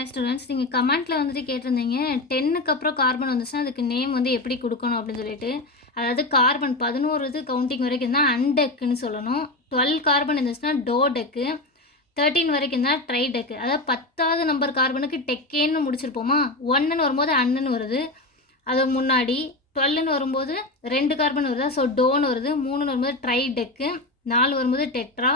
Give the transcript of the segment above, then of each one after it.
Hi students, நீங்கள் கமெண்ட்டில் வந்துட்டு கேட்டிருந்தீங்க 10க்கு அப்புறம் கார்பன் வந்துச்சுன்னா அதுக்கு நேம் வந்து எப்படி கொடுக்கணும் அப்படின்னு சொல்லிட்டு. அதாவது கார்பன் 11 இது கவுண்டிங் வரைக்கும் இருந்தால் அன்டெக்குன்னு சொல்லணும். 12 கார்பன் இருந்துச்சுன்னா டோடெக்கு, 13 வரைக்கும் இருந்தால் ட்ரைடெக்கு. அதாவது 10வது நம்பர் கார்பனுக்கு டெக்கேன்னு முடிச்சிருப்போமா, 1ன்னு வரும்போது அன்னுன்னு வருது. அது முன்னாடி 12ன்னு வரும்போது 2 கார்பன் வருதா, ஸோ டோன்னு வருது. 3ன்னு வரும்போது ட்ரைடெக்கு, 4 வரும்போது டெட்ரா,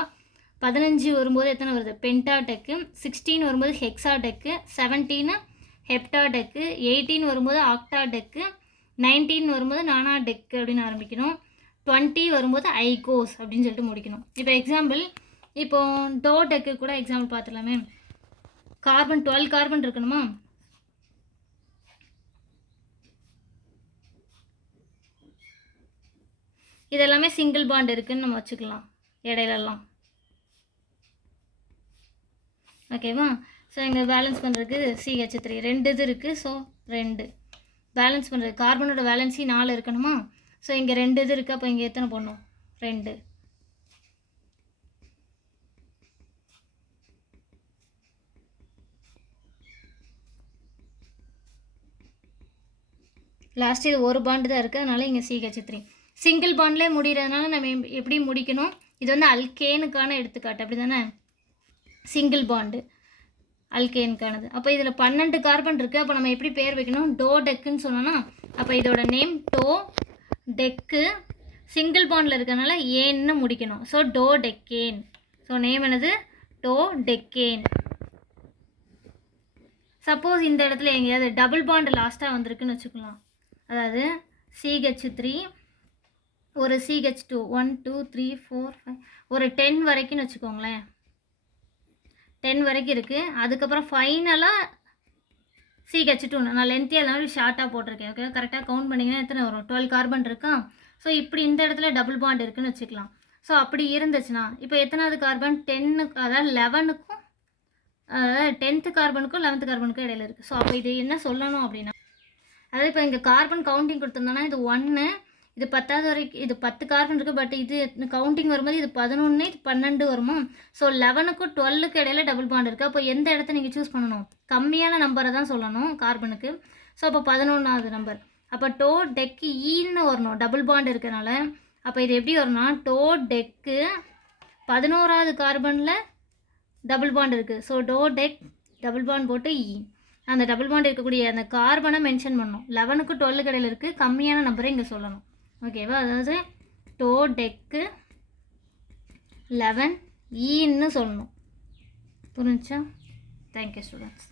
15 வரும்போது எத்தனை வருது, பென்டாடெக்கு, 16 வரும்போது ஹெக்ஸாடெக்கு, 17 ஹெப்டாடெக்கு, 18 வரும்போது ஆக்டாடெக்கு, 19 வரும்போது நானாடெக்கு அப்படின்னு ஆரம்பிக்கணும். 20 வரும்போது ஐகோஸ் அப்படின்னு சொல்லிட்டு முடிக்கணும். இப்போ எக்ஸாம்பிள், இப்போ டோடெக்கு கூட எக்ஸாம்பிள் பார்த்துலாமே. கார்பன் 12 கார்பன் இருக்கணுமா, இதெல்லாமே சிங்கிள் பாண்ட் இருக்குன்னு நம்ம வச்சுக்கலாம் இடையிலலாம். ஓகேவா? ஸோ இங்கே பேலன்ஸ் பண்ணுறதுக்கு CH3 2 இது இருக்குது. ஸோ 2 பேலன்ஸ் பண்ணுறது கார்பனோட வேலன்சி 4 இருக்கணுமா. ஸோ இங்கே 2 இது இருக்குது. அப்போ இங்கே எத்தனை போடணும், 2. லாஸ்ட் இது ஒரு பாண்டு தான் இருக்குது, அதனால் இங்கே CH3 சிங்கிள் பாண்ட்லேயே முடிகிறதுனால நம்ம எப்படி முடிக்கணும். இது வந்து அல்கேனுக்கான எடுத்துக்காட்டு, அப்படி தானே, சிங்கிள் பாண்டு அல்கேனுக்கானது. அப்போ இதில் 12 கார்பன் இருக்குது. அப்போ நம்ம எப்படி பேர் வைக்கணும், டோடெக்குன்னு சொன்னோன்னா, அப்போ இதோட நேம் டோ டெக்கு, சிங்கிள் பாண்டில் இருக்கிறதுனால ஏன்னு முடிக்கணும். ஸோ டோடெக்கேன். ஸோ நேம் என்னது, டோடெக்கேன். சப்போஸ் இந்த இடத்துல எங்கேயாவது டபுள் பாண்டு லாஸ்ட்டாக வந்திருக்குன்னு வச்சுக்கலாம். அதாவது CH3 ஒரு CH2 1 2 3 4 5 ஒரு 10 வரைக்கும்னு வச்சுக்கோங்களேன். 10 வரைக்கும் இருக்குது. அதுக்கப்புறம் ஃபைனலாக CH2 நான் லென்த்தியாக இல்லாமல் ஷார்ட்டாக போட்டிருக்கேன். ஓகே, கரெக்டாக கவுண்ட் பண்ணிங்கன்னா எத்தனை வரும், 12 கார்பன் இருக்கா. ஸோ இப்படி இந்த இடத்துல டபுள் பாண்ட் இருக்குதுன்னு வச்சுக்கலாம். ஸோ அப்படி இருந்துச்சுன்னா இப்போ எத்தனாவது கார்பன், 10க்கு, அதாவது 11க்கும், அதாவது 10th கார்பனுக்கும் 11th கார்பனுக்கும் இடையில இருக்குது. ஸோ அப்போ இது என்ன சொல்லணும் அப்படின்னா, அதாவது இப்போ இங்கே கார்பன் கவுண்டிங் கொடுத்துருந்தோன்னா இது 1, இது 10வது வரைக்கும், இது 10 கார்பன் இருக்குது. பட் இது கவுண்டிங் வரும்போது இது 11, இது 12 வருமா. ஸோ 11க்கும் 12க்கு இடையில டபுள் பாண்ட் இருக்குது. அப்போ எந்த இடத்த நீங்கள் சூஸ் பண்ணணும், கம்மியான நம்பரை தான் சொல்லணும் கார்பனுக்கு. ஸோ அப்போ 11வது நம்பர். அப்போ டோ டெக்கு ஈன்னு வரணும், டபுள் பாண்ட் இருக்கிறனால. அப்போ இது எப்படி வரும்னா, டோ டெக்கு 11வது கார்பனில் டபுள் பாண்ட் இருக்குது. So to tech double bond போட்டு அந்த டபுள் பாண்ட் இருக்கக்கூடிய அந்த கார்பனை மென்ஷன் பண்ணணும். 11க்கு 12க்கு இடையில இருக்குது, கம்மியான நம்பரை இங்கே சொல்லணும். ஓகேவா? அதாவது டோ டெக்கு 11 ஈன்னு சொல்லணும். புரிஞ்சா? Thank you students.